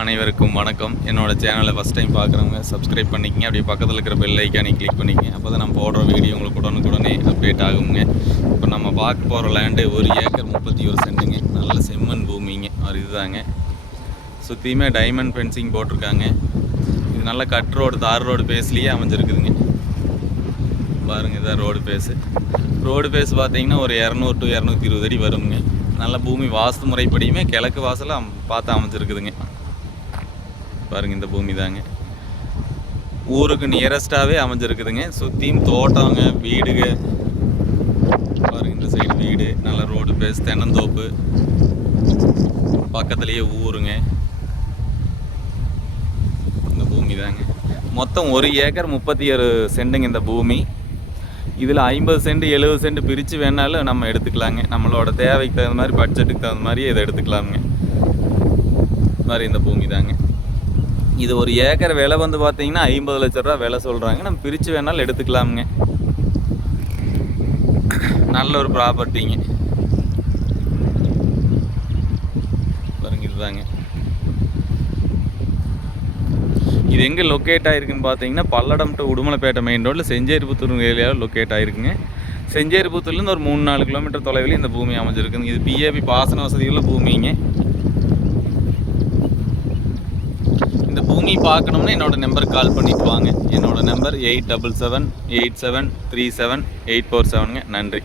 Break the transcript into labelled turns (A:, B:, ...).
A: அனைவருக்கும் வணக்கம். என்னோடய சேனலை ஃபஸ்ட் டைம் பார்க்குறவங்க சப்ஸ்கிரைப் பண்ணிக்கங்க. அப்படியே பக்கத்தில் இருக்கிற பெல் ஐக்கானே கிளிக் பண்ணிக்கங்க. அப்போ தான் நம்ம போடுற வீடியோ உங்களுக்கு உடனுக்குடனே அப்டேட் ஆகுங்க. இப்போ நம்ம பார்க்க போகிற லேண்டு ஒரு ஏக்கர் முப்பத்தி ஒரு சென்ட்டுங்க நல்ல செம்மண் பூமிங்க. ஒரு இதுதாங்க சுற்றியுமே டைமண்ட் ஃபென்சிங் போட்டிருக்காங்க. இது நல்ல கட் ரோடு தார் ரோடு பேஸ்லேயே அமைஞ்சிருக்குதுங்க. பாருங்க இதான் ரோடு பேஸு ரோடு பேஸ் பார்த்தீங்கன்னா ஒரு இரநூறு டு இரநூத்தி இருபது அடி வருங்க. நல்ல பூமி வாஸ்து முறைப்படியுமே கிழக்கு வாசலாக பார்த்து அமைஞ்சிருக்குதுங்க. பாருங்கள் இந்த பூமி தாங்க. ஊருக்கு நியரஸ்டாகவே அமைஞ்சிருக்குதுங்க. சுற்றியும் தோட்டங்க வீடுங்க பாருங்க இந்த சைடு வீடு நல்ல ரோடு பேஸ் தென்னந்தோப்பு. பக்கத்துலேயே ஊருங்க. இந்த பூமி தாங்க. மொத்தம் ஒரு ஏக்கர் முப்பத்தி ஏழு சென்ட்டுங்க இந்த பூமி. இதில் ஐம்பது சென்ட் எழுபது சென்ட் பிரித்து வேணாலும் நம்ம எடுத்துக்கலாங்க. நம்மளோட தேவைக்கு தகுந்த மாதிரி பட்ஜெட்டுக்கு தகுந்த மாதிரி இதை எடுத்துக்கலாமுங்க. மாதிரி இந்த பூமி தாங்க. இது ஒரு ஏக்கர் விலை வந்து பார்த்தீங்கன்னா ஐம்பது லட்ச ரூபா விலை சொல்கிறாங்க நம்ம பிரித்து வேணாலும் எடுத்துக்கலாமுங்க. நல்ல ஒரு ப்ராப்பர்ட்டிங்க. பாருங்க இதுதாங்க. இது எங்கே லொக்கேட் ஆகிருக்குன்னு பார்த்தீங்கன்னா பல்லடம் டு உடுமலைப்பேட்டை மெயின் ரோட்டில் செஞ்சேரிபுத்தூர் ஏரியாவில் லொக்கேட் ஆகிருக்குங்க செஞ்சேரிபுத்தூர்லேருந்து ஒரு மூணு நாலு கிலோமீட்டர் தொலைவில் இந்த பூமி அமைஞ்சிருக்குங்க. இது பிஏபி பாசன வசதியுள்ள பூமிங்க இந்த பூமி பார்க்கணும்னா என்னோடய நம்பருக்கு கால் பண்ணிட்டு வாங்க. என்னோடய number eight double seven eight seven three seven eight four செவனுங்க நன்றி.